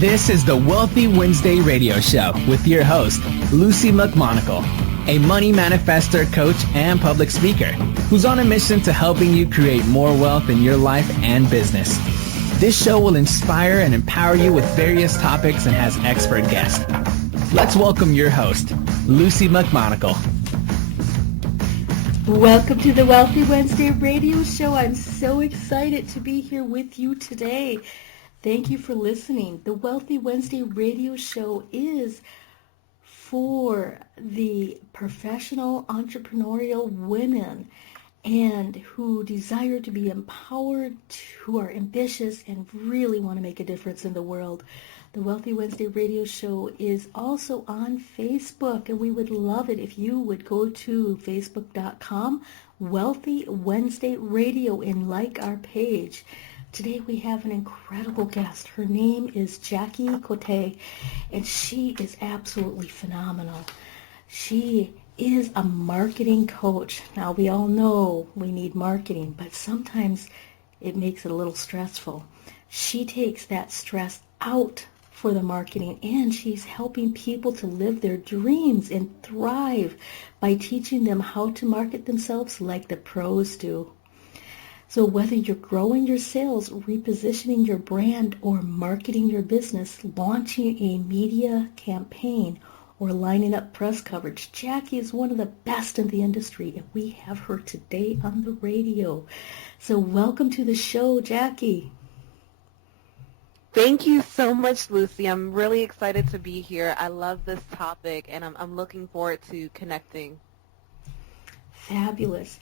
This is the Wealthy Wednesday radio show with your host, Luci McMonagle, a money manifestor, coach, and public speaker who's on a mission to helping you create more wealth in your life and business. This show will inspire and empower you with various topics and has expert guests. Let's welcome your host, Luci McMonagle. Welcome to the Wealthy Wednesday radio show. I'm so excited to be here with you today. Thank you for listening. The Wealthy Wednesday radio show is for the professional entrepreneurial women and who desire to be empowered, who are ambitious, and really want to make a difference in the world. The Wealthy Wednesday radio show is also on Facebook, and we would love it if you would go to facebook.com, Wealthy Wednesday Radio, and like our page. Today we have an incredible guest. Her name is Jackie Kotei, and she is absolutely phenomenal. She is a marketing coach. Now, we all know we need marketing, but sometimes it makes it a little stressful. She takes that stress out for the marketing, and she's helping people to live their dreams and thrive by teaching them how to market themselves like the pros do. So whether you're growing your sales, repositioning your brand, or marketing your business, launching a media campaign, or lining up press coverage, Jackie is one of the best in the industry, and we have her today on the radio. So welcome to the show, Jackie. Thank you so much, Luci. I'm really excited to be here. I love this topic, and I'm looking forward to connecting. Fabulous.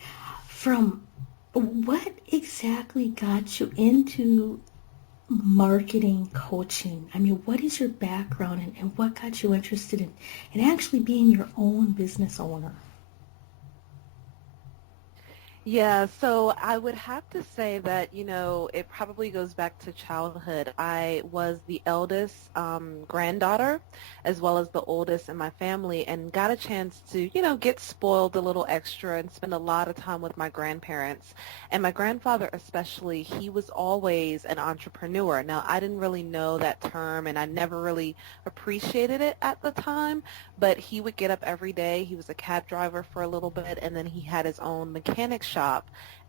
What exactly got you into marketing coaching? I mean, what is your background and what got you interested in actually being your own business owner? Yeah, so I would have to say that, it probably goes back to childhood. I was the eldest granddaughter as well as the oldest in my family, and got a chance to, get spoiled a little extra and spend a lot of time with my grandparents. And my grandfather especially, he was always an entrepreneur. Now, I didn't really know that term, and I never really appreciated it at the time, but he would get up every day. He was a cab driver for a little bit, and then he had his own mechanic shop,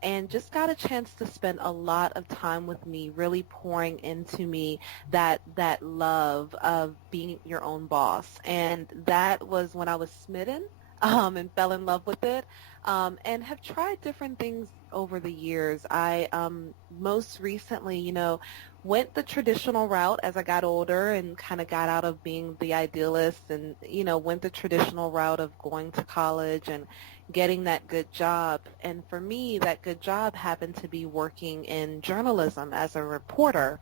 and just got a chance to spend a lot of time with me, really pouring into me that love of being your own boss. And that was when I was smitten and fell in love with it, and have tried different things over the years. I most recently, went the traditional route as I got older and kind of got out of being the idealist, and, went the traditional route of going to college and getting that good job. And for me, that good job happened to be working in journalism as a reporter.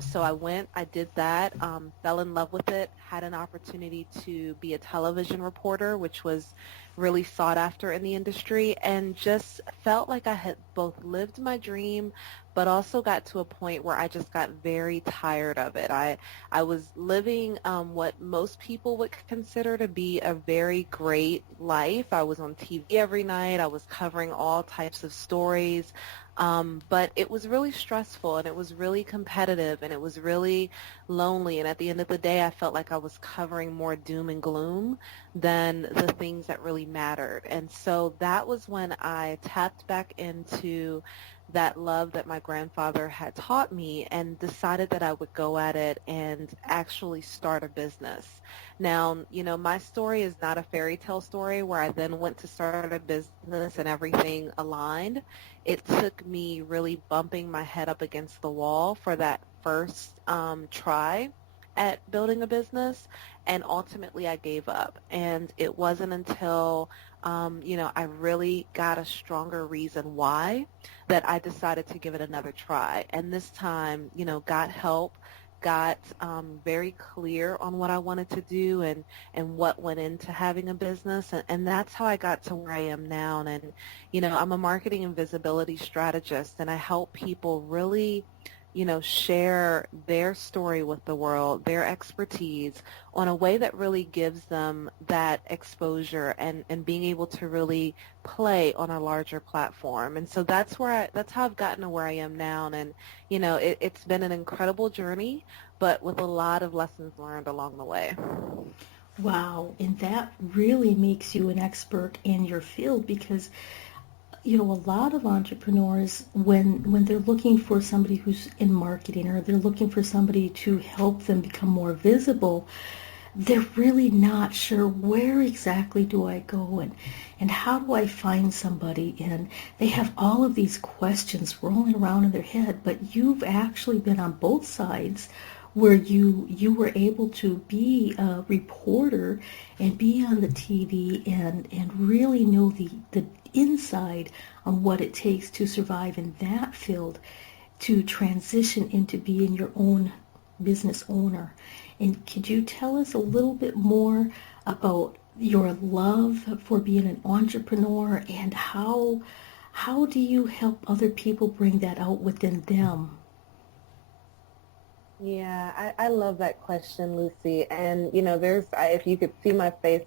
So I did that, fell in love with it, had an opportunity to be a television reporter, which was really sought after in the industry, and just felt like I had both lived my dream, but also got to a point where I just got very tired of it. I was living what most people would consider to be a very great life. I was on TV every night. I was covering all types of stories. But it was really stressful, and it was really competitive, and it was really lonely. And at the end of the day, I felt like I was covering more doom and gloom than the things that really mattered. And so that was when I tapped back into that love that my grandfather had taught me, and decided that I would go at it and actually start a business. Now, my story is not a fairy tale story where I then went to start a business and everything aligned. It took me really bumping my head up against the wall for that first try at building a business, and ultimately I gave up. And it wasn't until I really got a stronger reason why that I decided to give it another try. And this time, got help, got very clear on what I wanted to do and what went into having a business. And that's how I got to where I am now. And, I'm a marketing and visibility strategist, and I help people really share their story with the world, their expertise, on a way that really gives them that exposure and being able to really play on a larger platform. And so that's how I've gotten to where I am now. And, it's been an incredible journey, but with a lot of lessons learned along the way. Wow, and that really makes you an expert in your field because a lot of entrepreneurs, when they're looking for somebody who's in marketing or they're looking for somebody to help them become more visible, they're really not sure where exactly do I go and how do I find somebody, and they have all of these questions rolling around in their head. But you've actually been on both sides where you were able to be a reporter and be on the TV and really know the inside on what it takes to survive in that field, to transition into being your own business owner. And could you tell us a little bit more about your love for being an entrepreneur, and how do you help other people bring that out within them? Yeah, I love that question, Lucy. And, if you could see my face,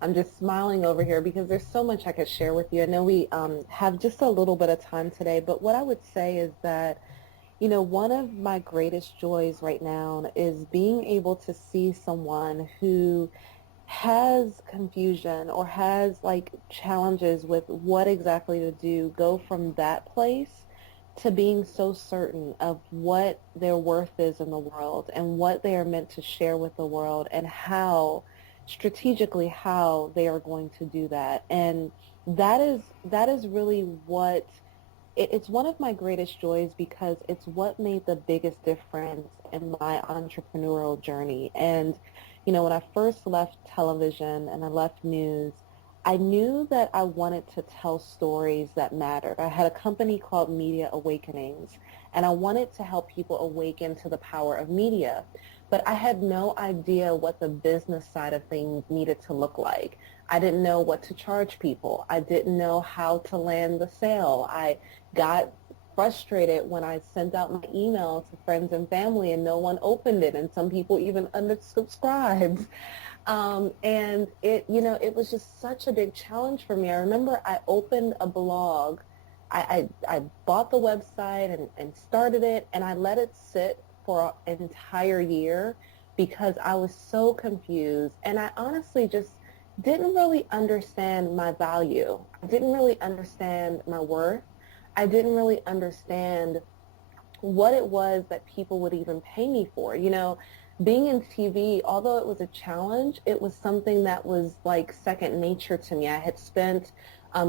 I'm just smiling over here because there's so much I could share with you. I know we have just a little bit of time today, but what I would say is that, one of my greatest joys right now is being able to see someone who has confusion or has like challenges with what exactly to do, go from that place to being so certain of what their worth is in the world and what they are meant to share with the world and how strategically how they are going to do that. And that is really what it's one of my greatest joys because it's what made the biggest difference in my entrepreneurial journey. And, when I first left television and I left news, I knew that I wanted to tell stories that mattered. I had a company called Media Awakenings, and I wanted to help people awaken to the power of media. But I had no idea what the business side of things needed to look like. I didn't know what to charge people. I didn't know how to land the sale. I got frustrated when I sent out my email to friends and family and no one opened it, and some people even unsubscribed. And it was just such a big challenge for me. I remember I opened a blog. I bought the website and started it, and I let it sit for an entire year because I was so confused. And I honestly just didn't really understand my value. I didn't really understand my worth. I didn't really understand what it was that people would even pay me for. Being in TV, although it was a challenge, it was something that was like second nature to me. I had spent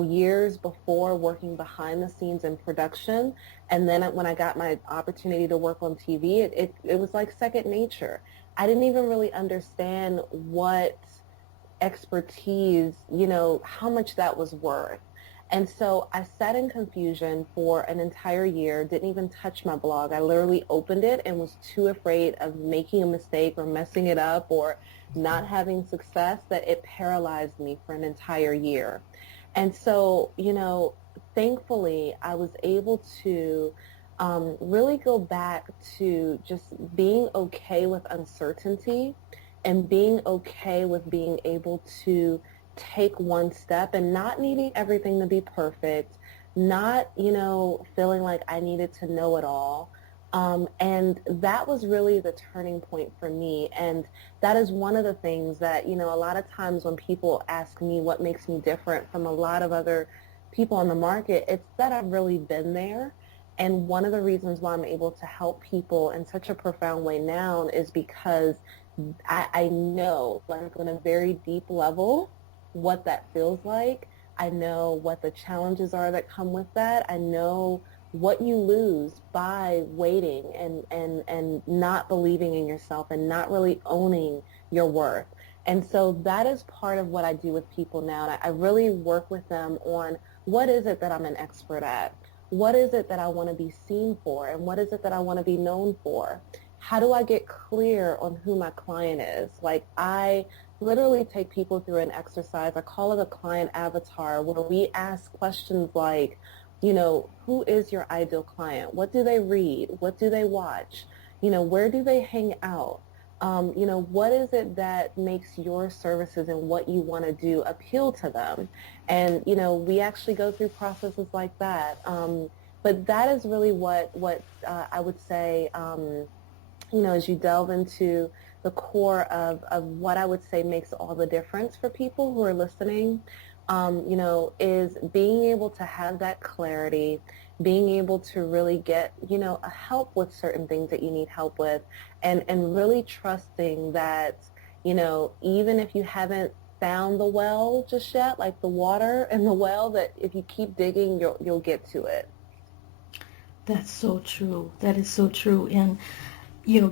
years before working behind the scenes in production, and then when I got my opportunity to work on TV, it was like second nature. I didn't even really understand what expertise, how much that was worth. And so I sat in confusion for an entire year, didn't even touch my blog. I literally opened it and was too afraid of making a mistake or messing it up or not having success that it paralyzed me for an entire year. And so, thankfully, I was able to really go back to just being okay with uncertainty and being okay with being able to take one step and not needing everything to be perfect, not, feeling like I needed to know it all. And that was really the turning point for me. And that is one of the things that, a lot of times when people ask me what makes me different from a lot of other people on the market, it's that I've really been there. And one of the reasons why I'm able to help people in such a profound way now is because I know, like on a very deep level, what that feels like. I know what the challenges are that come with that. I know what you lose by waiting and not believing in yourself and not really owning your worth. And so that is part of what I do with people now. And I really work with them on what is it that I'm an expert at? What is it that I want to be seen for? And what is it that I want to be known for? How do I get clear on who my client is? Like I literally take people through an exercise. I call it a client avatar, where we ask questions like, who is your ideal client? What do they read? What do they watch? Where do they hang out? What is it that makes your services and what you want to do appeal to them? And, we actually go through processes like that. But that is really what I would say as you delve into the core of what I would say makes all the difference for people who are listening, is being able to have that clarity, being able to really get, a help with certain things that you need help with, and really trusting that, even if you haven't found the well just yet, like the water in the well, that if you keep digging, you'll get to it. That's so true. That is so true. And,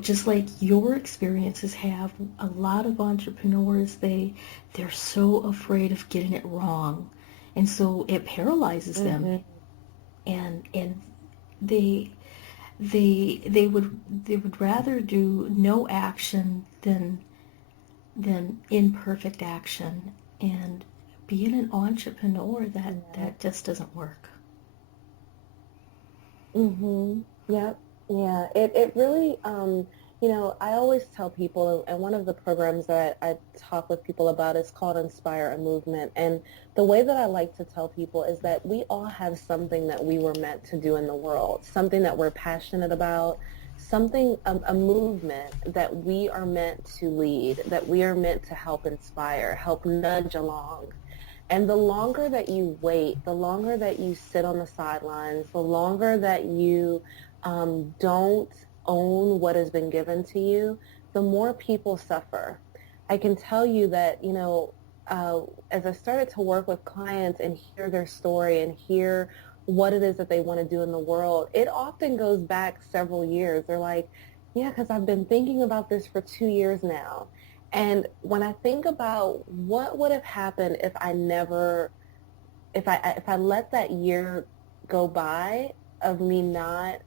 just like your experiences have, a lot of entrepreneurs, they're so afraid of getting it wrong. And so it paralyzes them. And they they would rather do no action than imperfect action. And being an entrepreneur, that just doesn't work. Yep. Yeah. It really, I always tell people, and one of the programs that I talk with people about is called Inspire a Movement. And the way that I like to tell people is that we all have something that we were meant to do in the world, something that we're passionate about, something, a movement that we are meant to lead, that we are meant to help inspire, help nudge along. And the longer that you wait, the longer that you sit on the sidelines, the longer that you don't own what has been given to you, the more people suffer. I can tell you that, as I started to work with clients and hear their story and hear what it is that they want to do in the world, it often goes back several years. They're like, yeah, because I've been thinking about this for 2 years now. And when I think about what would have happened if I let that year go by of me not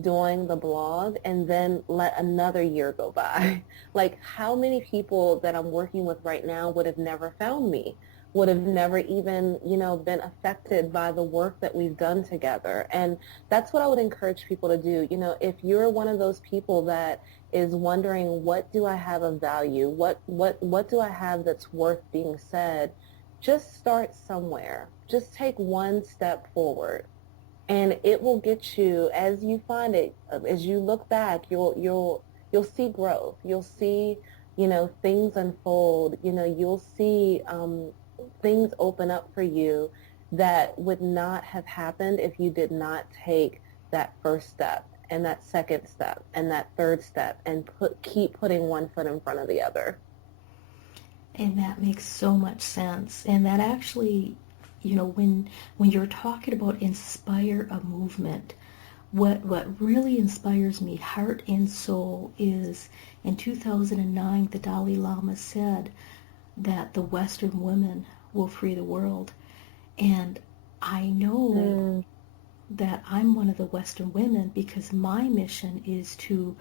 doing the blog and then let another year go by, like how many people that I'm working with right now would have never found me, would have never even, been affected by the work that we've done together. And that's what I would encourage people to do. If you're one of those people that is wondering, what do I have of value? What do I have that's worth being said? Just start somewhere. Just take one step forward. And it will get you, as you find it, as you look back, you'll see growth. You'll see, things unfold. You'll see things open up for you that would not have happened if you did not take that first step and that second step and that third step and keep putting one foot in front of the other. And that makes so much sense. And that actually, when you're talking about inspire a movement, what really inspires me, heart and soul, is in 2009, the Dalai Lama said that the Western women will free the world. And I know that I'm one of the Western women because my mission is to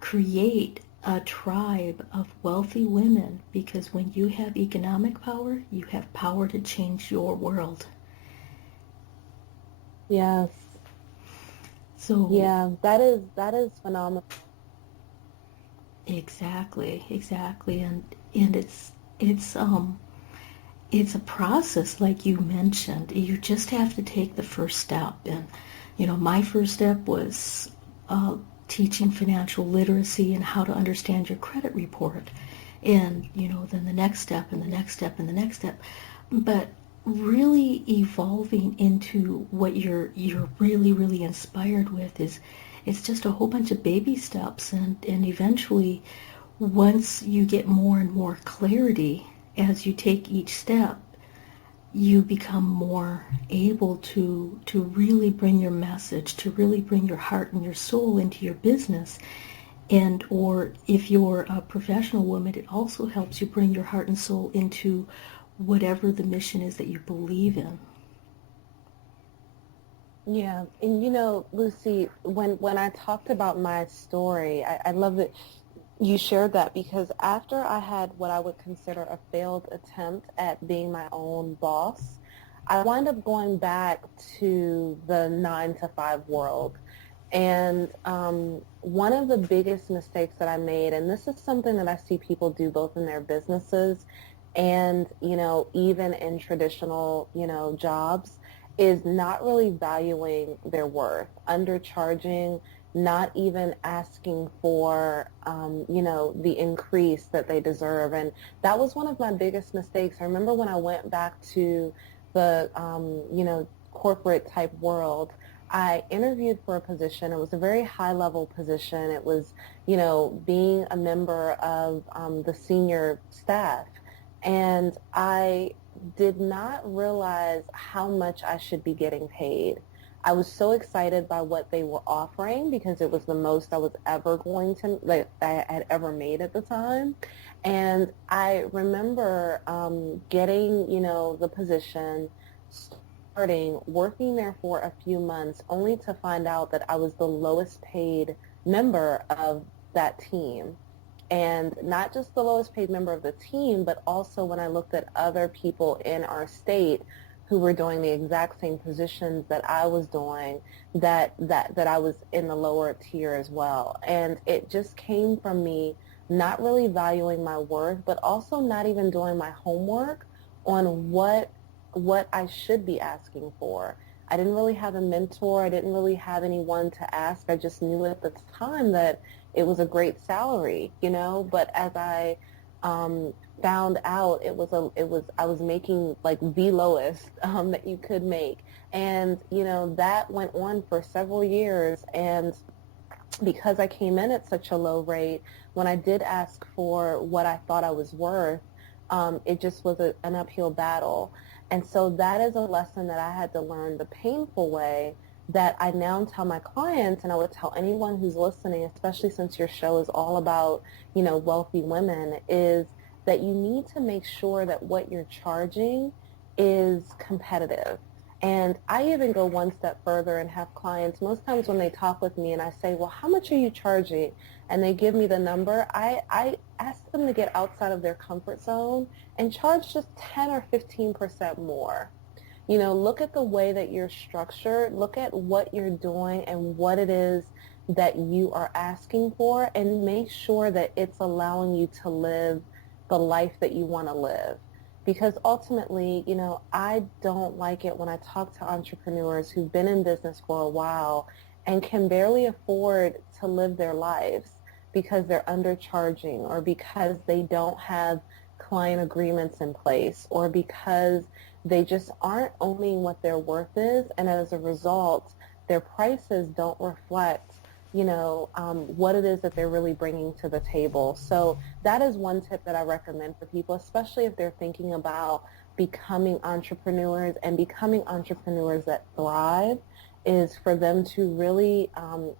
create a tribe of wealthy women, because when you have economic power, you have power to change your world. Yes. So yeah, that is phenomenal. Exactly, and it's a process, like you mentioned. You just have to take the first step. And my first step was teaching financial literacy and how to understand your credit report, and then the next step and the next step and the next step. But really evolving into what you're really inspired with is, it's just a whole bunch of baby steps, and eventually, once you get more and more clarity as you take each step, you become more able to really bring your message, to really bring your heart and your soul into your business. And or if you're a professional woman, it also helps you bring your heart and soul into whatever the mission is that you believe in. Yeah, and Luci, when I talked about my story, I love that you shared that, because after I had what I would consider a failed attempt at being my own boss, I wound up going back to the 9 to 5 world. And one of the biggest mistakes that I made, and this is something that I see people do both in their businesses and, even in traditional, jobs, is not really valuing their worth, undercharging, not even asking for, the increase that they deserve. And that was one of my biggest mistakes. I remember when I went back to the, corporate type world, I interviewed for a position. It was a very high level position. It was, being a member of the senior staff. And I did not realize how much I should be getting paid. I was so excited by what they were offering because it was the most I was ever going to, like, I had ever made at the time. And I remember getting, the position, starting, working there for a few months, only to find out that I was the lowest paid member of that team. And not just the lowest paid member of the team, but also when I looked at other people in our state who were doing the exact same positions that I was doing, that I was in the lower tier as well. And it just came from me not really valuing my worth, but also not even doing my homework on what I should be asking for. I didn't really have a mentor. I didn't really have anyone to ask. I just knew at the time that it was a great salary, but as I found out, I was making like the lowest that you could make. And, that went on for several years. And because I came in at such a low rate, when I did ask for what I thought I was worth, it just was an uphill battle. And so that is a lesson that I had to learn the painful way, that I now tell my clients, and I would tell anyone who's listening, especially since your show is all about, wealthy women, is that you need to make sure that what you're charging is competitive. And I even go one step further and have clients, most times when they talk with me and I say, well, how much are you charging? And they give me the number, I ask them to get outside of their comfort zone and charge just 10 or 15% more. Look at the way that you're structured, look at what you're doing and what it is that you are asking for, and make sure that it's allowing you to live the life that you want to live. Because ultimately, I don't like it when I talk to entrepreneurs who've been in business for a while and can barely afford to live their lives because they're undercharging, or because they don't have client agreements in place, or because they just aren't owning what their worth is, and as a result, their prices don't reflect, what it is that they're really bringing to the table. So that is one tip that I recommend for people, especially if they're thinking about becoming entrepreneurs and becoming entrepreneurs that thrive, is for them to really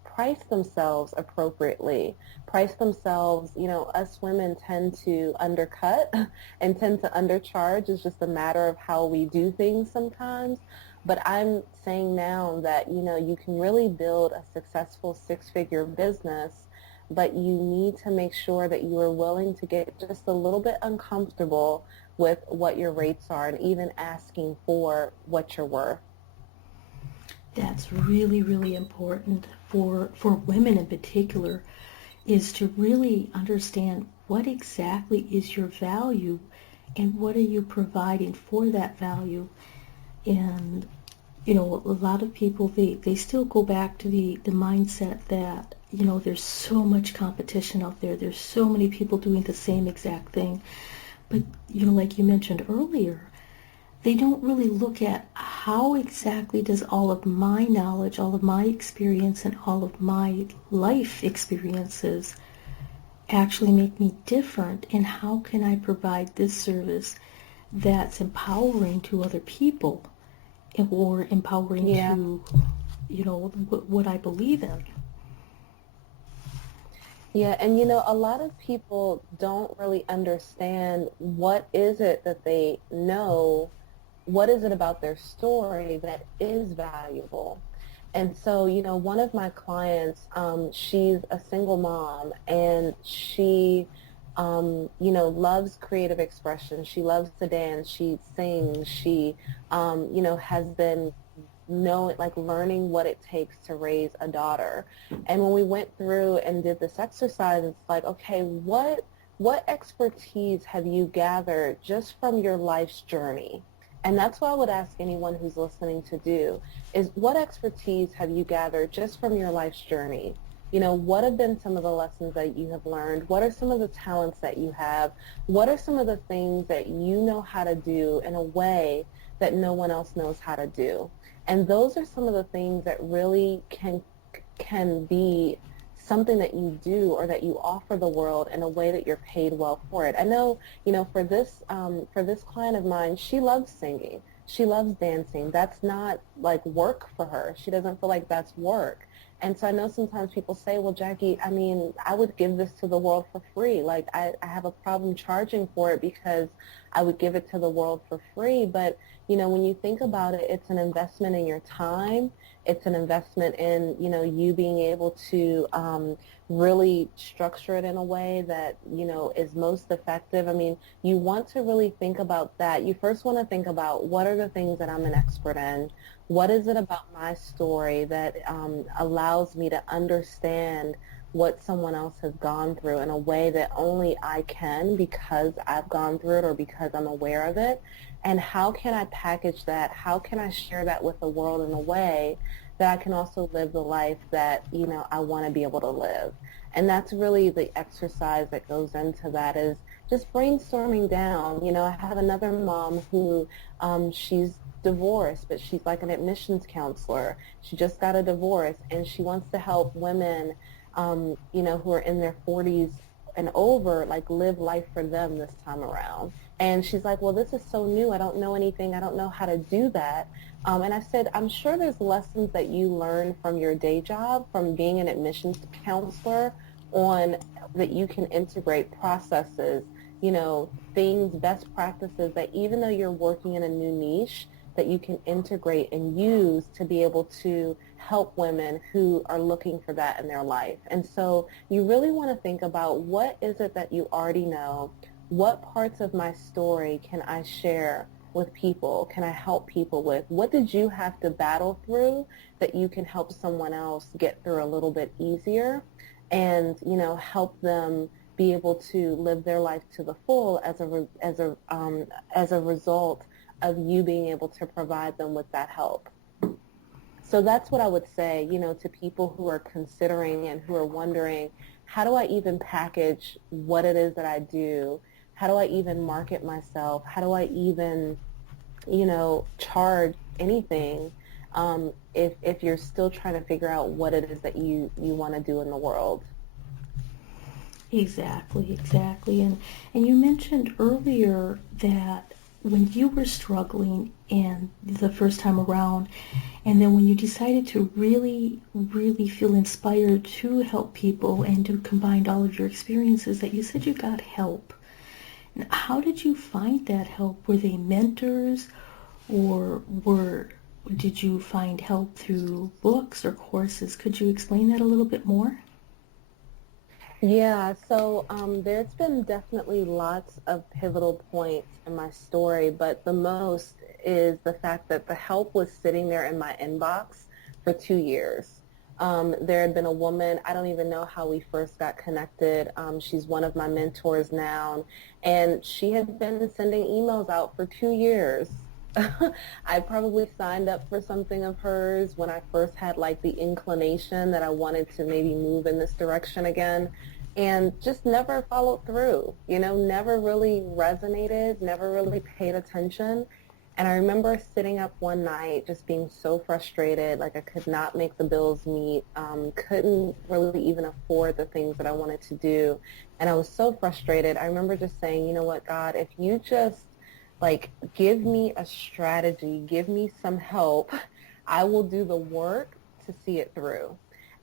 price themselves appropriately. Price themselves, us women tend to undercut and tend to undercharge. It's just a matter of how we do things sometimes. But I'm saying now that, you can really build a successful six-figure business, but you need to make sure that you are willing to get just a little bit uncomfortable with what your rates are, and even asking for what you're worth. That's really, really important for women in particular, is to really understand what exactly is your value and what are you providing for that value. And, a lot of people, they still go back to the mindset that, there's so much competition out there. There's so many people doing the same exact thing. But, like you mentioned earlier, they don't really look at how exactly does all of my knowledge, all of my experience, and all of my life experiences actually make me different, and how can I provide this service that's empowering to other people, or empowering to, what I believe in. Yeah, and a lot of people don't really understand what is it that they know, what is it about their story that is valuable. And so, one of my clients, she's a single mom, and she, loves creative expression. She loves to dance. She sings. She, has been learning what it takes to raise a daughter. And when we went through and did this exercise, it's like, okay, what expertise have you gathered just from your life's journey? And that's what I would ask anyone who's listening to do, is what expertise have you gathered just from your life's journey? what have been some of the lessons that you have learned? What are some of the talents that you have? What are some of the things that you know how to do in a way that no one else knows how to do? And those are some of the things that really can be something that you do or that you offer the world in a way that you're paid well for it. I know, for this client of mine, she loves singing. She loves dancing. That's not like work for her. She doesn't feel like that's work. And so I know sometimes people say, well, Jackie, I mean, I would give this to the world for free. Like, I have a problem charging for it because I would give it to the world for free. But, when you think about it, it's an investment in your time. It's an investment in, you being able to really structure it in a way that, is most effective. I mean, you want to really think about that. You first want to think about what are the things that I'm an expert in? What is it about my story that allows me to understand what someone else has gone through in a way that only I can because I've gone through it or because I'm aware of it? And how can I package that? How can I share that with the world in a way that I can also live the life that, I want to be able to live? And that's really the exercise that goes into that, is just brainstorming down. I have another mom who she's divorced, but she's like an admissions counselor. She just got a divorce, and she wants to help women, who are in their 40s and over, like live life for them this time around. And she's like, well, this is so new. I don't know anything. I don't know how to do that. And I said, I'm sure there's lessons that you learn from your day job, from being an admissions counselor, on that you can integrate processes, things, best practices that even though you're working in a new niche, that you can integrate and use to be able to help women who are looking for that in their life. And so you really want to think about, what is it that you already know? What parts of my story can I share with people? Can I help people with? What did you have to battle through that you can help someone else get through a little bit easier, and help them be able to live their life to the full as a result of you being able to provide them with that help. So that's what I would say, to people who are considering and who are wondering, how do I even package what it is that I do? How do I even market myself? How do I even, charge anything if you're still trying to figure out what it is that you want to do in the world? Exactly. And you mentioned earlier that when you were struggling and the first time around, and then when you decided to really, really feel inspired to help people and to combine all of your experiences, that you said you got help. And how did you find that help? Were they mentors, or did you find help through books or courses? Could you explain that a little bit more? Yeah, so there's been definitely lots of pivotal points in my story, but the most is the fact that the help was sitting there in my inbox for 2 years. There had been a woman, I don't even know how we first got connected. She's one of my mentors now, and she had been sending emails out for 2 years. I probably signed up for something of hers when I first had like the inclination that I wanted to maybe move in this direction again, and just never followed through, never really resonated, never really paid attention. And I remember sitting up one night just being so frustrated, like I could not make the bills meet, couldn't really even afford the things that I wanted to do. And I was so frustrated. I remember just saying, you know what, God, if you just like give me a strategy, give me some help, I will do the work to see it through.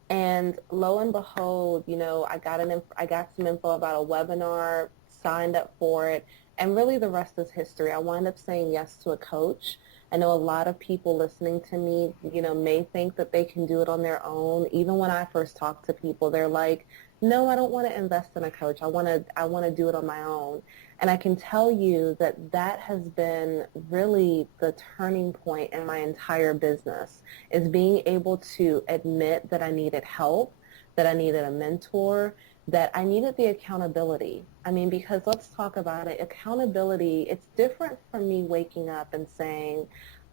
And lo and behold, I got some info about a webinar, signed up for it, and really the rest is history. I wound up saying yes to a coach. I know a lot of people listening to me, may think that they can do it on their own. Even when I first talk to people, they're like, no, I don't want to invest in a coach. I want to do it on my own. And I can tell you that has been really the turning point in my entire business, is being able to admit that I needed help, that I needed a mentor, that I needed the accountability. I mean, because let's talk about it. Accountability, it's different from me waking up and saying,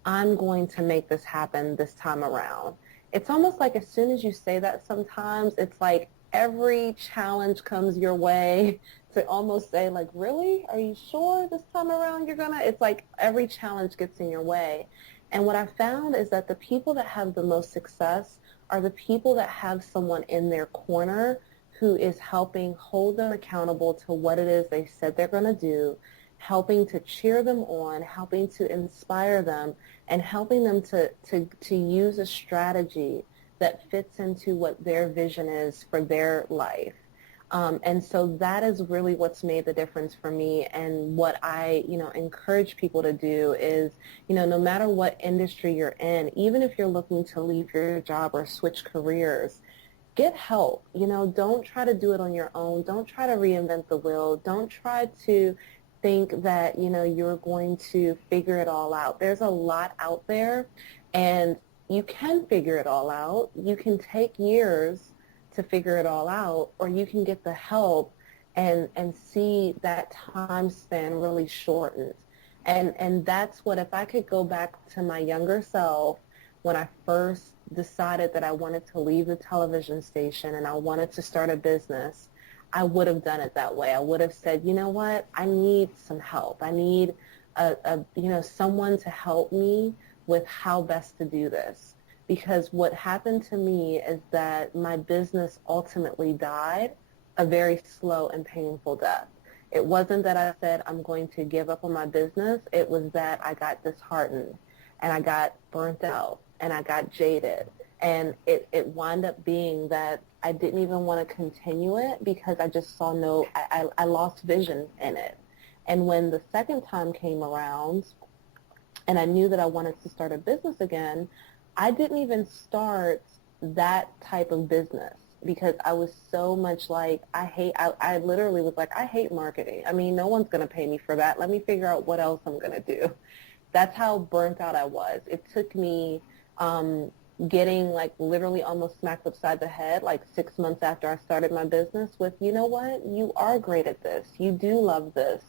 I'm going to make this happen this time around. it's almost like as soon as you say that sometimes, it's like every challenge comes your way to almost say like, really? Are you sure this time around you're going to? It's like every challenge gets in your way. And what I found is that the people that have the most success are the people that have someone in their corner who is helping hold them accountable to what it is they said they're going to do, helping to cheer them on, helping to inspire them, and helping them to use a strategy that fits into what their vision is for their life. And so that is really what's made the difference for me. And what I, encourage people to do is, no matter what industry you're in, even if you're looking to leave your job or switch careers, get help. Don't try to do it on your own. Don't try to reinvent the wheel. Don't try to think that, you're going to figure it all out. There's a lot out there, and you can figure it all out. You can take years to figure it all out, or you can get the help and see that time span really shortened. And that's what, if I could go back to my younger self when I first decided that I wanted to leave the television station and I wanted to start a business, I would have done it that way. I would have said, you know what, I need some help. I need someone to help me with how best to do this. Because what happened to me is that my business ultimately died a very slow and painful death. It wasn't that I said I'm going to give up on my business. It was that I got disheartened and I got burnt out and I got jaded. And it wound up being that I didn't even want to continue it because I just saw I lost vision in it. And when the second time came around and I knew that I wanted to start a business again, I didn't even start that type of business because I was so much like, I literally was like, I hate marketing. I mean, no one's going to pay me for that. Let me figure out what else I'm going to do. That's how burnt out I was. It took me getting like literally almost smacked upside the head like 6 months after I started my business with, you know what, you are great at this. You do love this.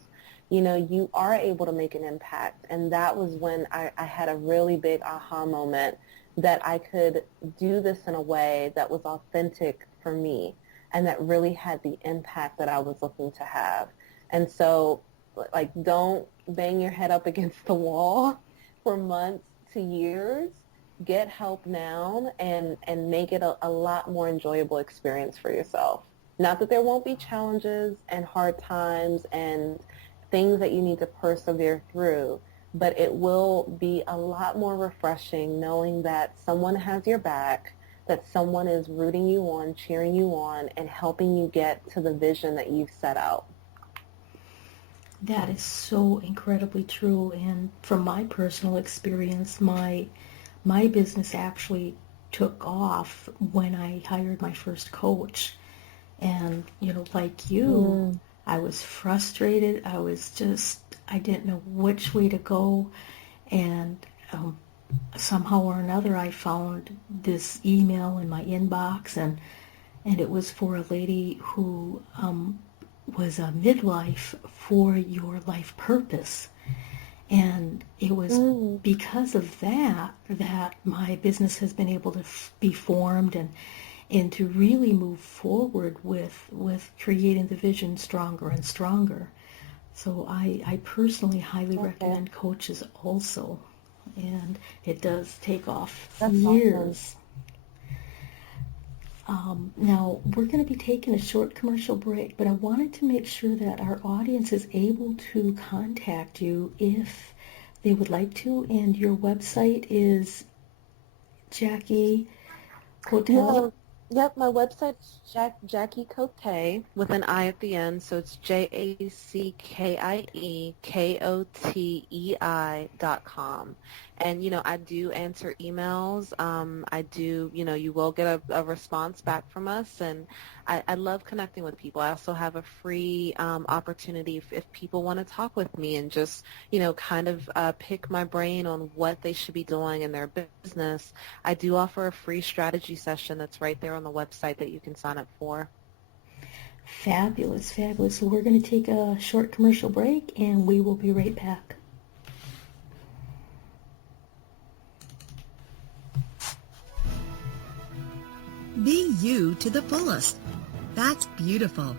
You are able to make an impact. And that was when I had a really big aha moment that I could do this in a way that was authentic for me and that really had the impact that I was looking to have. And so, like, don't bang your head up against the wall for months to years. Get help now and make it a lot more enjoyable experience for yourself. Not that there won't be challenges and hard times and things that you need to persevere through, but it will be a lot more refreshing knowing that someone has your back, that someone is rooting you on, cheering you on, and helping you get to the vision that you've set out. That is so incredibly true. And from my personal experience, my business actually took off when I hired my first coach. And, like you, I was frustrated. I didn't know which way to go. And somehow or another, I found this email in my inbox, and it was for a lady who was a midlife for your life purpose. And it was because of that my business has been able to be formed and to really move forward with creating the vision stronger and stronger. So I personally highly recommend coaches also. And it does take off years. Awesome. Now, we're going to be taking a short commercial break, but I wanted to make sure that our audience is able to contact you if they would like to. And your website is Jackie Kotei? Yep, my website's Jackie Kotei with an I at the end, so it's JackieKotei.com. And, I do answer emails. I do, you will get a response back from us, and I love connecting with people. I also have a free opportunity if people want to talk with me and just, kind of pick my brain on what they should be doing in their business. I do offer a free strategy session that's right there on the website that you can sign up for. Fabulous, fabulous. So we're going to take a short commercial break, and we will be right back. Be you to the fullest. That's beautiful.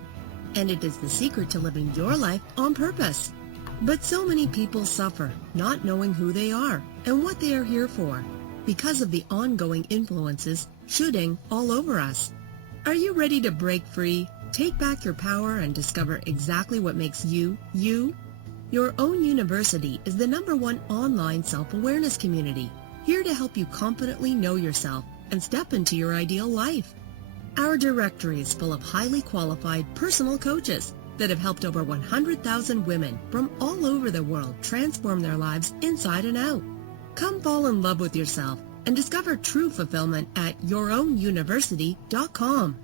And it is the secret to living your life on purpose. But so many people suffer not knowing who they are and what they are here for because of the ongoing influences shooting all over us. Are you ready to break free, take back your power, and discover exactly what makes you, you? Your Own University is the #1 online self-awareness community, here to help you confidently know yourself and step into your ideal life. Our directory is full of highly qualified personal coaches that have helped over 100,000 women from all over the world transform their lives inside and out. Come fall in love with yourself and discover true fulfillment at yourownuniversity.com.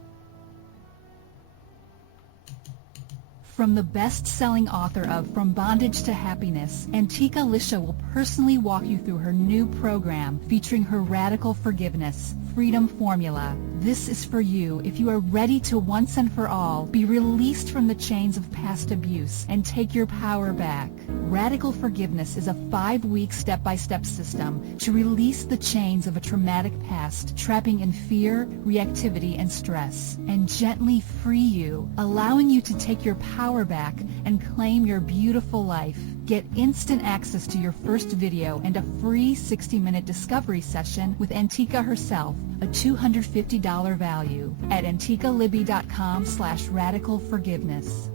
From the best-selling author of From Bondage to Happiness, Antika Lisha will personally walk you through her new program featuring her Radical Forgiveness Freedom Formula. This is for you if you are ready to once and for all be released from the chains of past abuse and take your power back. Radical Forgiveness is a 5-week step-by-step system to release the chains of a traumatic past, trapping in fear, reactivity, and stress, and gently free you, allowing you to take your power back and claim your beautiful life. Get instant access to your first video and a free 60-minute discovery session with Antika herself, a $250 value, at antikalibby.com/radicalforgiveness.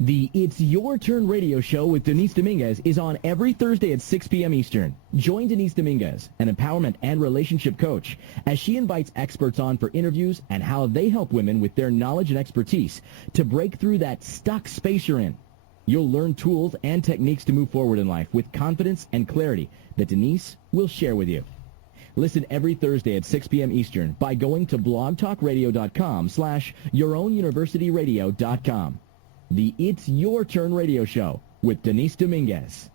The It's Your Turn radio show with Denise Dominguez is on every Thursday at 6 p.m. Eastern. Join Denise Dominguez, an empowerment and relationship coach, as she invites experts on for interviews and how they help women with their knowledge and expertise to break through that stuck space you're in. You'll learn tools and techniques to move forward in life with confidence and clarity that Denise will share with you. Listen every Thursday at 6 p.m. Eastern by going to blogtalkradio.com/yourownuniversityradio.com. The It's Your Turn radio show with Denise Dominguez.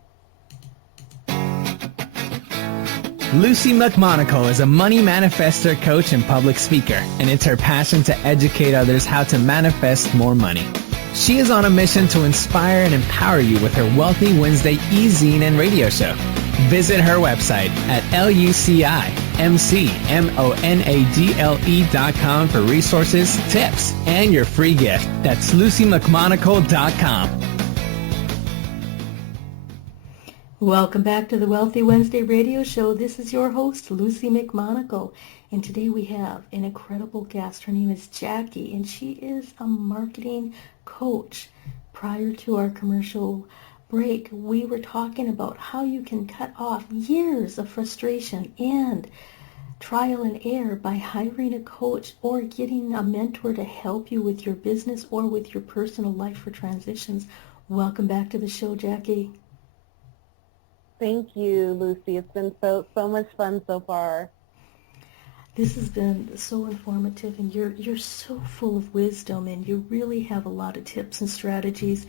Luci McMonagle is a money manifestor, coach, and public speaker, and it's her passion to educate others how to manifest more money. She is on a mission to inspire and empower you with her Wealthy Wednesday e-zine and radio show. Visit her website at lucimcmonagle.com for resources, tips, and your free gift. That's lucimcmonagle.com. Welcome back to the Wealthy Wednesday radio show. This is your host, Luci McMonagle. And today we have an incredible guest. Her name is Jackie, and she is a marketing coach. Prior to our commercial break, we were talking about how you can cut off years of frustration and trial and error by hiring a coach or getting a mentor to help you with your business or with your personal life for transitions. Welcome back to the show, Jackie. Thank you, Lucy. It's been so much fun so far. This has been so informative, and you're so full of wisdom, and you really have a lot of tips and strategies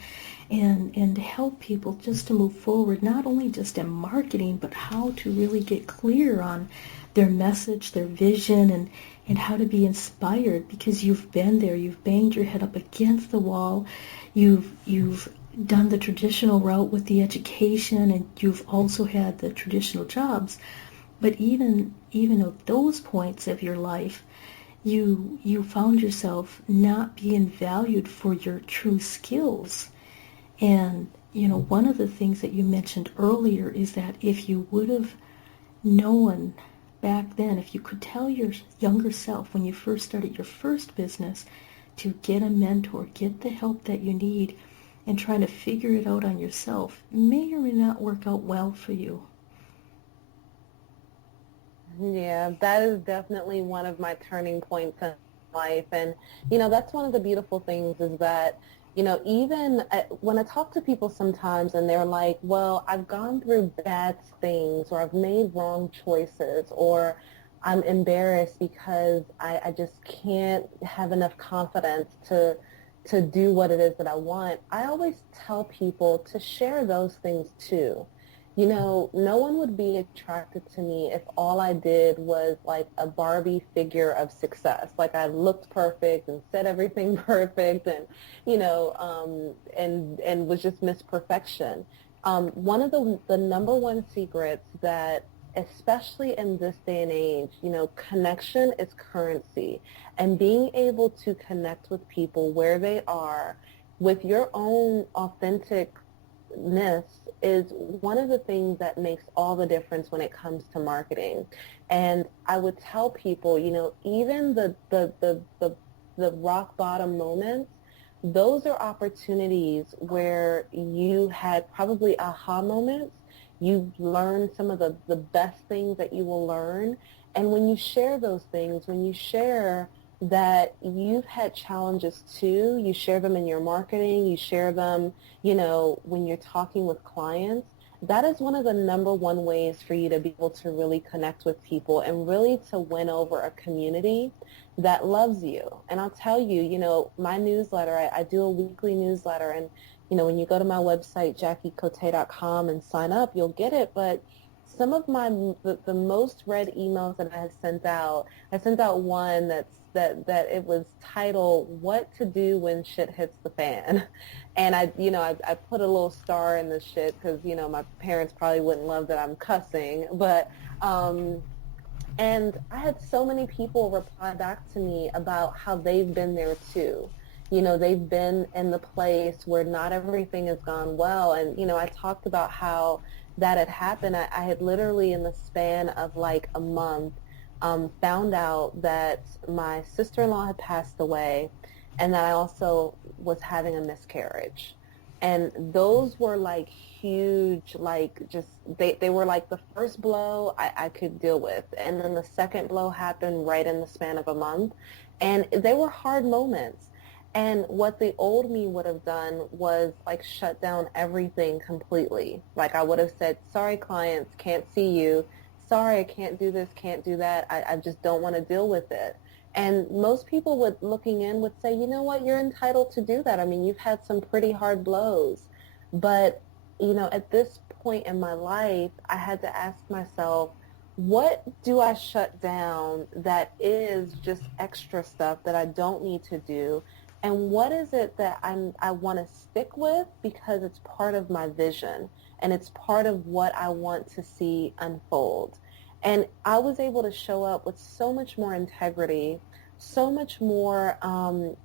and to help people just to move forward, not only just in marketing, but how to really get clear on their message, their vision, and how to be inspired, because you've been there. You've banged your head up against the wall. You've done the traditional route with the education, and you've also had the traditional jobs. But even at those points of your life, you found yourself not being valued for your true skills. And, one of the things that you mentioned earlier is that if you would have known back then, if you could tell your younger self when you first started your first business to get a mentor, get the help that you need, and trying to figure it out on yourself, may or may not work out well for you. Yeah, that is definitely one of my turning points in life. And, that's one of the beautiful things is that, even when I talk to people sometimes and they're like, well, I've gone through bad things, or I've made wrong choices, or I'm embarrassed because I just can't have enough confidence to do what it is that I want, I always tell people to share those things too. No one would be attracted to me if all I did was like a Barbie figure of success. Like I looked perfect and said everything perfect and, and was just Miss Perfection. One of the number one secrets that especially in this day and age, connection is currency. And being able to connect with people where they are with your own authenticness is one of the things that makes all the difference when it comes to marketing. And I would tell people, even the rock bottom moments, those are opportunities where you had probably aha moments. You've learned some of the best things that you will learn. And when you share those things, when you share that you've had challenges too, you share them in your marketing, you share them, when you're talking with clients, that is one of the number one ways for you to be able to really connect with people and really to win over a community that loves you. And I'll tell you, my newsletter, I do a weekly newsletter, and when you go to my website, JackieKotei.com, and sign up, you'll get it. But some of the most read emails that I have sent out, I sent out one that it was titled "What to Do When Shit Hits the Fan," and I put a little star in the shit because my parents probably wouldn't love that I'm cussing, but and I had so many people reply back to me about how they've been there too. They've been in the place where not everything has gone well. And, I talked about how that had happened. I had literally in the span of like a month found out that my sister-in-law had passed away and that I also was having a miscarriage. And those were like huge, like just, they were like the first blow I could deal with. And then the second blow happened right in the span of a month. And they were hard moments. And what the old me would have done was like shut down everything completely. Like I would have said, sorry clients, can't see you. Sorry, I can't do this, can't do that. I just don't want to deal with it. And most people looking in would say, you know what, you're entitled to do that. I mean, you've had some pretty hard blows. But, at this point in my life, I had to ask myself, what do I shut down that is just extra stuff that I don't need to do? And what is it that I want to stick with because it's part of my vision and it's part of what I want to see unfold? And I was able to show up with so much more integrity, so much more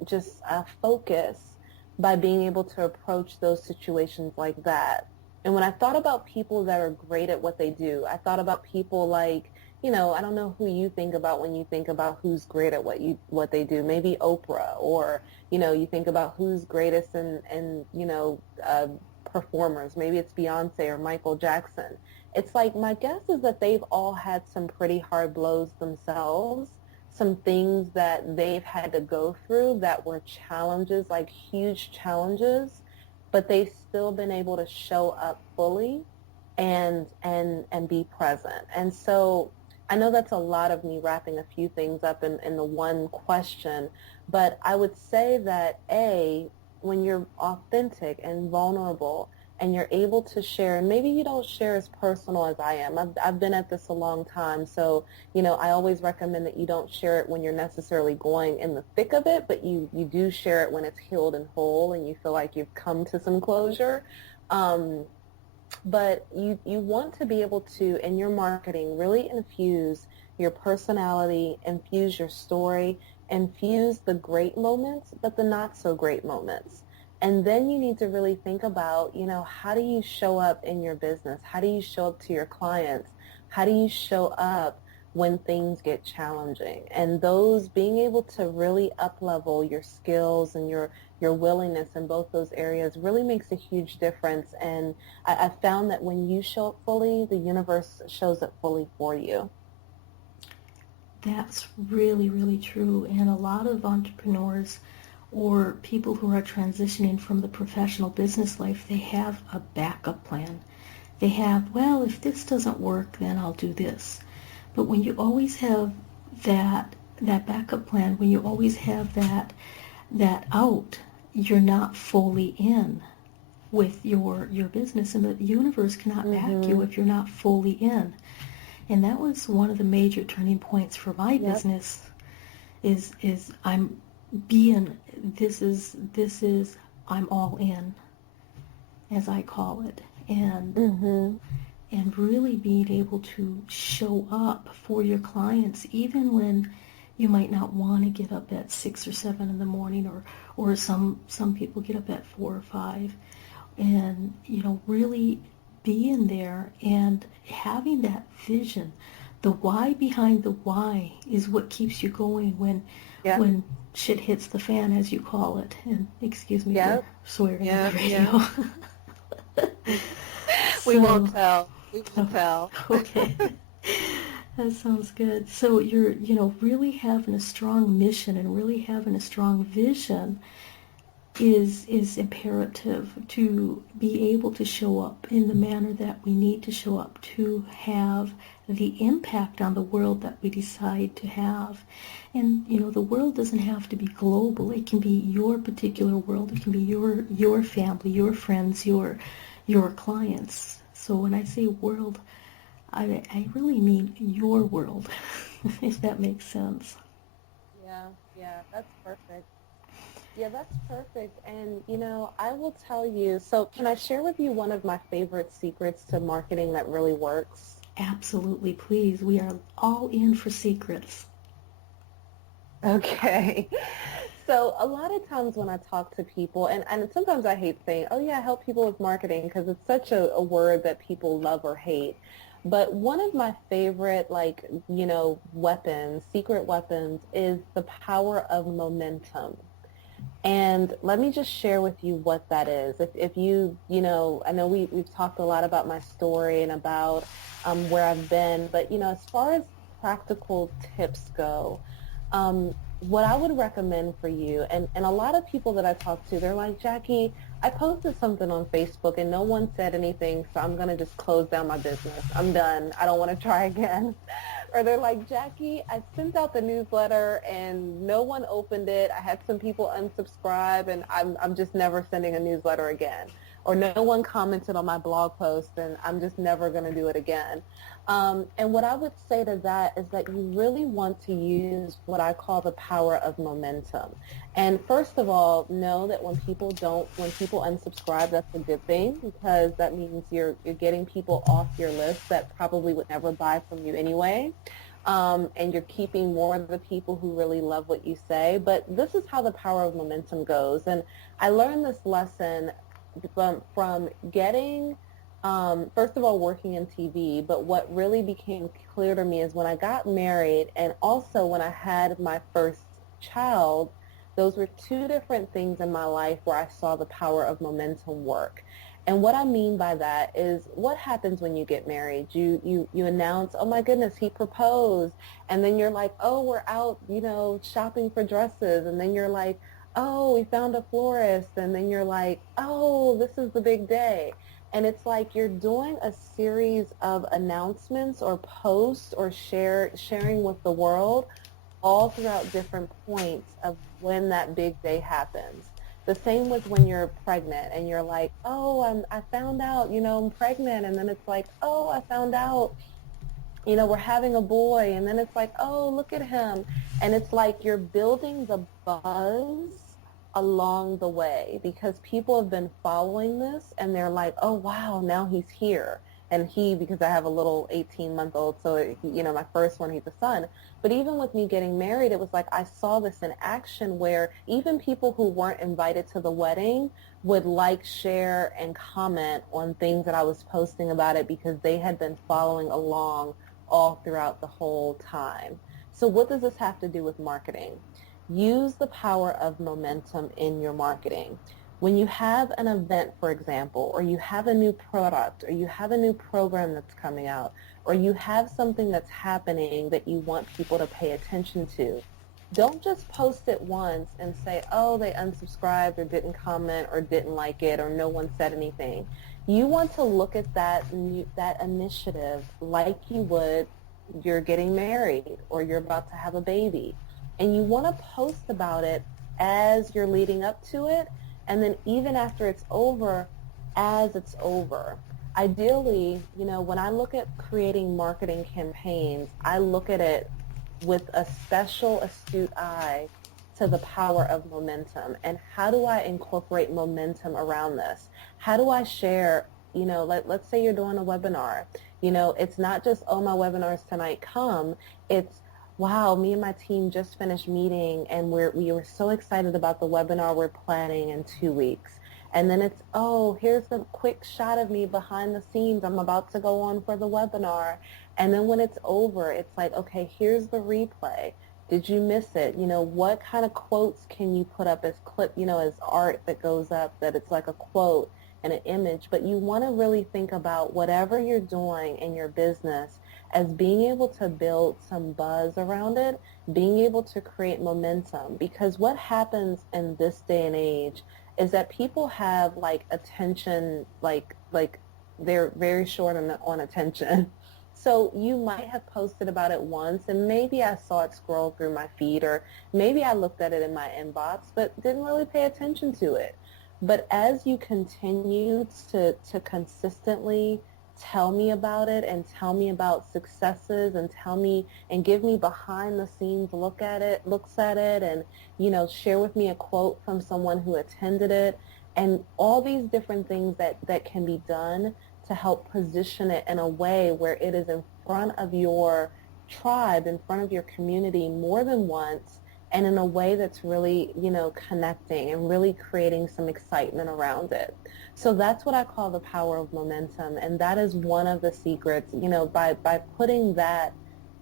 just focus by being able to approach those situations like that. And when I thought about people that are great at what they do, I thought about people like, I don't know who you think about when you think about who's great at what they do. Maybe Oprah, or, you think about who's greatest in performers. Maybe it's Beyonce or Michael Jackson. It's like my guess is that they've all had some pretty hard blows themselves, some things that they've had to go through that were challenges, like huge challenges, but they've still been able to show up fully and be present. And so I know that's a lot of me wrapping a few things up in the one question, but I would say that when you're authentic and vulnerable and you're able to share, and maybe you don't share as personal as I am. I've been at this a long time, so I always recommend that you don't share it when you're necessarily going in the thick of it, but you do share it when it's healed and whole and you feel like you've come to some closure. But you want to be able to, in your marketing, really infuse your personality, infuse your story, infuse the great moments, but the not so great moments. And then you need to really think about, how do you show up in your business? How do you show up to your clients? How do you show up when things get challenging? And those, being able to really up-level your skills and your willingness in both those areas really makes a huge difference. And I found that when you show up fully, the universe shows up fully for you. That's really, really true. And a lot of entrepreneurs or people who are transitioning from the professional business life, they have a backup plan. They have, well, if this doesn't work, then I'll do this. But when you always have that backup plan, when you always have that out, you're not fully in with your business, and the universe cannot back you if you're not fully in. And that was one of the major turning points for my business. Is I'm being, this is I'm all in, as I call it. And and really being able to show up for your clients even when you might not want to get up at 6 or 7 in the morning, or some people get up at 4 or 5, and really being there and having that vision. The why behind the why is what keeps you going when shit hits the fan, as you call it. And excuse me for swearing on the radio. We won't tell. We won't tell. Okay. That sounds good. So you're, really having a strong mission and really having a strong vision is imperative to be able to show up in the manner that we need to show up to have the impact on the world that we decide to have. And the world doesn't have to be global. It can be your particular world. It can be your family, your friends, your clients. So when I say world, I really mean your world, if that makes sense. Yeah, that's perfect. Yeah, that's perfect. And, I will tell you, so can I share with you one of my favorite secrets to marketing that really works? Absolutely, please. We are all in for secrets. Okay. So a lot of times when I talk to people, and sometimes I hate saying, oh yeah, I help people with marketing, because it's such a word that people love or hate. But one of my favorite, weapons, secret weapons, is the power of momentum. And let me just share with you what that is. If you, I know we've talked a lot about my story and about where I've been, but, as far as practical tips go, what I would recommend for you, and a lot of people that I talk to, they're like, Jackie, I posted something on Facebook and no one said anything, so I'm going to just close down my business. I'm done. I don't want to try again. Or they're like, Jackie, I sent out the newsletter and no one opened it. I had some people unsubscribe and I'm just never sending a newsletter again. Or no one commented on my blog post and I'm just never going to do it again. And what I would say to that is that you really want to use what I call the power of momentum. And first of all, know that when people unsubscribe, that's a good thing, because that means you're getting people off your list that probably would never buy from you anyway. And you're keeping more of the people who really love what you say. But this is how the power of momentum goes. And I learned this lesson from getting, first of all, working in TV, but what really became clear to me is when I got married and also when I had my first child. Those were two different things in my life where I saw the power of momentum work. And what I mean by that is, what happens when you get married? You announce, oh my goodness, he proposed. And then you're like, oh, we're out, shopping for dresses. And then you're like, oh, we found a florist. And then you're like, oh, this is the big day. And it's like you're doing a series of announcements or posts or sharing with the world all throughout different points of when that big day happens. The same with when you're pregnant and you're like, oh, I found out, I'm pregnant. And then it's like, oh, I found out, we're having a boy. And then it's like, oh, look at him. And it's like you're building the buzz along the way, because people have been following this and they're like, oh, wow, now he's here. And because I have a little 18-month-old, so, my first one, he's a son. But even with me getting married, it was like I saw this in action where even people who weren't invited to the wedding would like, share, and comment on things that I was posting about it because they had been following along all throughout the whole time. So what does this have to do with marketing? Use the power of momentum in your marketing. When you have an event, for example, or you have a new product, or you have a new program that's coming out, or you have something that's happening that you want people to pay attention to, don't just post it once and say, oh, they unsubscribed or didn't comment or didn't like it or no one said anything. You want to look at that initiative like you would you're getting married or you're about to have a baby. And you want to post about it as you're leading up to it, and then even after it's over, as it's over. Ideally, when I look at creating marketing campaigns, I look at it with a special, astute eye to the power of momentum. And how do I incorporate momentum around this? How do I share let's say you're doing a webinar. It's not just, oh, my webinar's tonight, come. It's, wow, me and my team just finished meeting and we were so excited about the webinar we're planning in 2 weeks. And then it's, oh, here's the quick shot of me behind the scenes. I'm about to go on for the webinar. And then when it's over, it's like, okay, here's the replay. Did you miss it? What kind of quotes can you put up as as art that goes up, that it's like a quote and an image? But you want to really think about whatever you're doing in your business as being able to build some buzz around it, being able to create momentum. Because what happens in this day and age is that people have attention, they're very short on attention. So you might have posted about it once, and maybe I saw it scroll through my feed, or maybe I looked at it in my inbox, but didn't really pay attention to it. But as you continue to consistently tell me about it and tell me about successes and tell me and give me behind the scenes looks at it, and share with me a quote from someone who attended it, and all these different things that can be done to help position it in a way where it is in front of your tribe, in front of your community more than once, and in a way that's really, connecting and really creating some excitement around it. So that's what I call the power of momentum, and that is one of the secrets, by putting that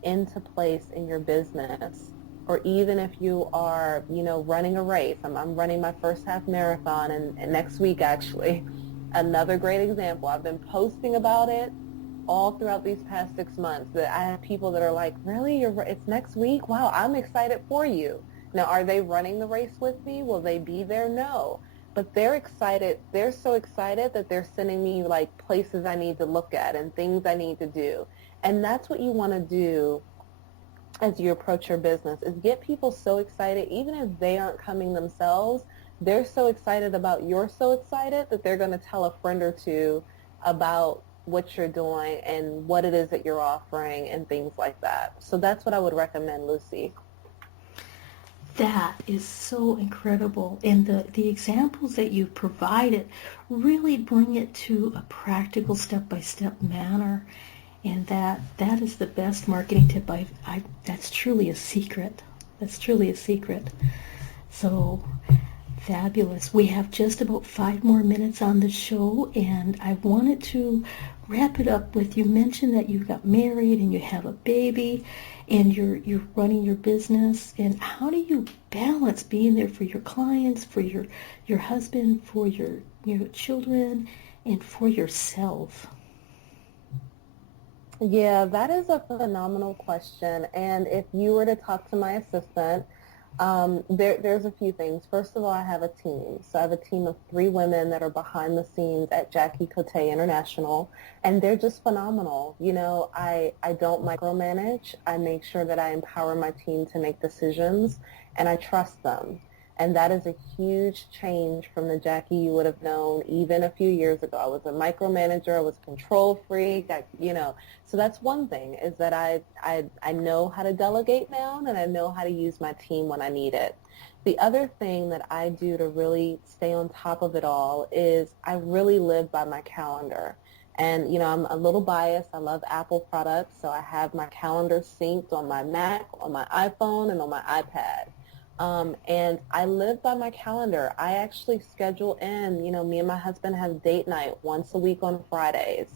into place in your business. Or even if you are, running a race. I'm running my first half marathon and next week, actually. Another great example. I've been posting about it all throughout these past 6 months. That I have people that are like, really? It's next week? Wow, I'm excited for you. Now, are they running the race with me? Will they be there? No. But they're excited. They're so excited that they're sending me places I need to look at and things I need to do. And that's what you want to do as you approach your business, is get people so excited, even if they aren't coming themselves. They're so excited about you're so excited that they're going to tell a friend or two about what you're doing and what it is that you're offering and things like that. So that's what I would recommend, Lucy. That is so incredible. And the examples that you've provided really bring it to a practical step-by-step manner. And that is the best marketing tip that's truly a secret. That's truly a secret. So fabulous. We have just about 5 more minutes on the show, and I wanted to wrap it up with, you mentioned that you got married and you have a baby and you're running your business, and how do you balance being there for your clients, for your husband, for your children, and for yourself? Yeah, that is a phenomenal question. And if you were to talk to my assistant, there's a few things. First of all, I have a team. So I have a team of 3 women that are behind the scenes at Jackie Kotei International, and they're just phenomenal. I don't micromanage. I make sure that I empower my team to make decisions, and I trust them. And that is a huge change from the Jackie you would have known even a few years ago. I was a micromanager. I was a control freak. So that's one thing, is that I know how to delegate now, and I know how to use my team when I need it. The other thing that I do to really stay on top of it all is I really live by my calendar. And, I'm a little biased. I love Apple products, so I have my calendar synced on my Mac, on my iPhone, and on my iPad. And I live by my calendar. I actually schedule in, me and my husband have date night once a week on Fridays.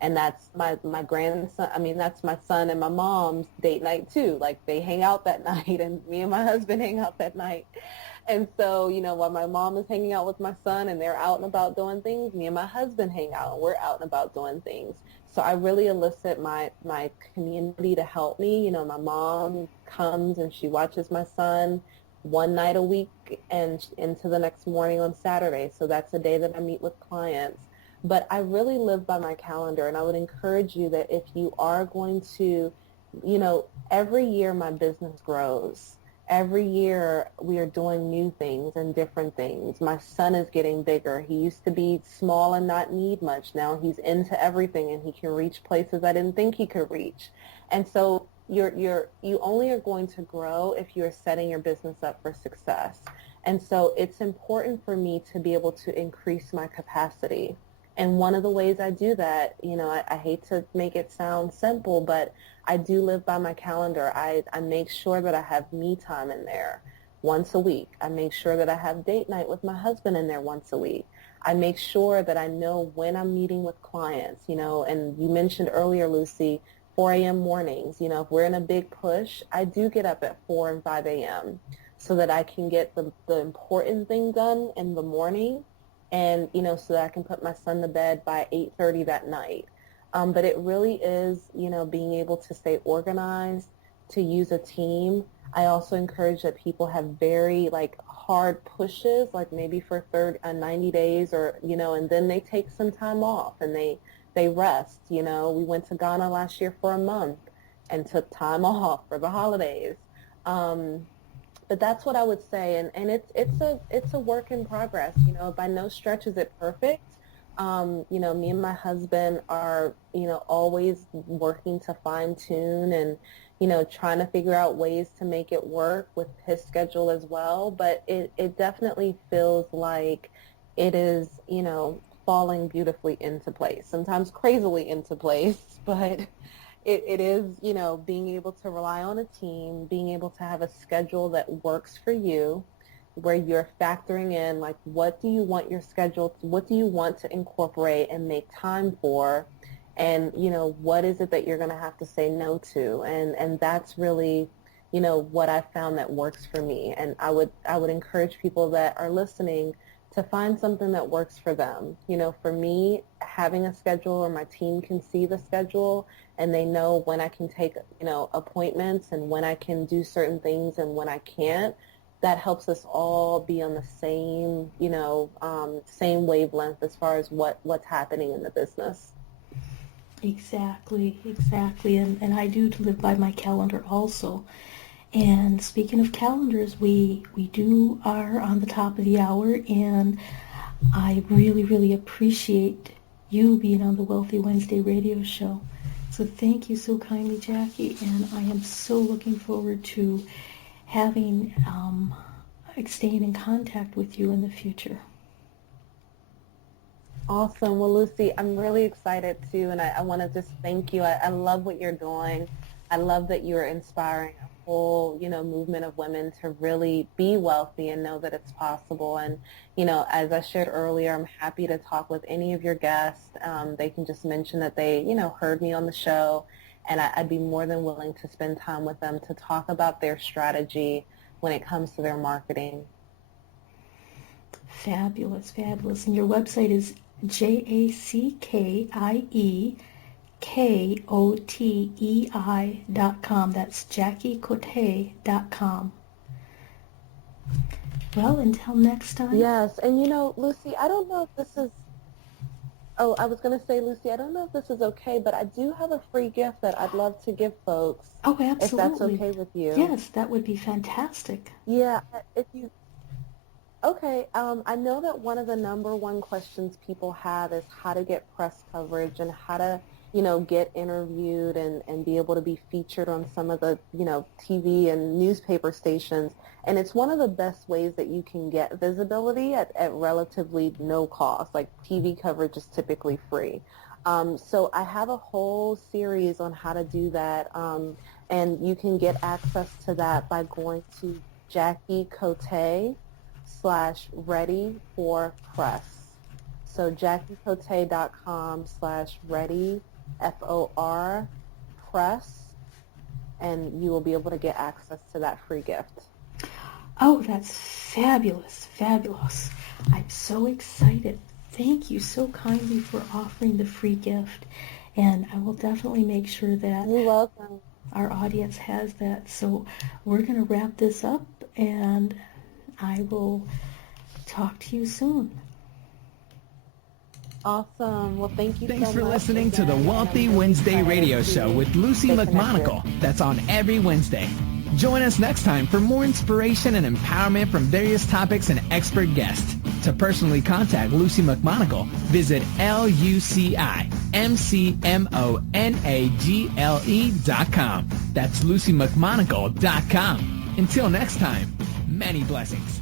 And that's my grandson, that's my son and my mom's date night too. They hang out that night, and me and my husband hang out that night. And so, while my mom is hanging out with my son and they're out and about doing things, me and my husband hang out and we're out and about doing things. So I really elicit my community to help me. My mom comes and she watches my son one night a week and into the next morning on Saturday. So that's the day that I meet with clients. But I really live by my calendar, and I would encourage you that if you are going to, every year my business grows. Every year we are doing new things and different things. My son is getting bigger. He used to be small and not need much. Now he's into everything, and he can reach places I didn't think he could reach. And so you only are going to grow if you are setting your business up for success. And so it's important for me to be able to increase my capacity. And one of the ways I do that, I hate to make it sound simple, but I do live by my calendar. I make sure that I have me time in there once a week. I make sure that I have date night with my husband in there once a week. I make sure that I know when I'm meeting with clients, and you mentioned earlier, Lucy, 4 a.m. mornings. If we're in a big push, I do get up at 4 and 5 a.m. so that I can get the important thing done in the morning, and, so that I can put my son to bed by 8:30 that night. But it really is, being able to stay organized, to use a team. I also encourage that people have very, hard pushes, like maybe for 90 days or, and then they take some time off and they rest. We went to Ghana last year for a month and took time off for the holidays. But that's what I would say, and it's a work in progress. By no stretch is it perfect. Me and my husband are, always working to fine tune and, trying to figure out ways to make it work with his schedule as well. But it definitely feels like it is, falling beautifully into place, sometimes crazily into place, but it is, being able to rely on a team, being able to have a schedule that works for you, where you're factoring in, what do you want your schedule, what do you want to incorporate and make time for, and, what is it that you're going to have to say no to, and that's really, what I found that works for me. And I would encourage people that are listening to find something that works for them. For me, having a schedule where my team can see the schedule and they know when I can take, appointments and when I can do certain things and when I can't, that helps us all be on the same, same wavelength as far as what's happening in the business. Exactly. And I do live by my calendar also. And speaking of calendars, we are on the top of the hour, and I really, really appreciate you being on the Wealthy Wednesday radio show. So thank you so kindly, Jackie, and I am so looking forward to having, staying in contact with you in the future. Awesome. Well, Lucy, I'm really excited too, and I want to just thank you. I love what you're doing. I love that you're inspiring a whole, movement of women to really be wealthy and know that it's possible. And, as I shared earlier, I'm happy to talk with any of your guests. They can just mention that they, heard me on the show, and I'd be more than willing to spend time with them to talk about their strategy when it comes to their marketing. Fabulous. And your website is JackieKotei.com. That's JackieKotei.com. Well, until next time. Yes, and Lucy, I don't know if this is, I was going to say, Lucy, I don't know if this is okay, but I do have a free gift that I'd love to give folks. Oh, absolutely. If that's okay with you. Yes, that would be fantastic. Yeah, Okay, I know that one of the number one questions people have is how to get press coverage and how to, get interviewed and be able to be featured on some of the, TV and newspaper stations. And it's one of the best ways that you can get visibility at relatively no cost. Like TV coverage is typically free. So I have a whole series on how to do that. And you can get access to that by going to Jackie Kotei /ready for press. So JackieKotei.com/ready FOR press, and you will be able to get access to that free gift. Oh, that's fabulous. I'm so excited. Thank you so kindly for offering the free gift, and I will definitely make sure that You're welcome. Our audience has that. So we're going to wrap this up, and I will talk to you soon. Awesome. Well, thank you so much. Thanks for listening to the Wealthy Wednesday radio show with Luci McMonagle. That's on every Wednesday. Join us next time for more inspiration and empowerment from various topics and expert guests. To personally contact Luci McMonagle, visit LuciMcMonagle.com. That's LuciMcMonagle.com. Until next time, many blessings.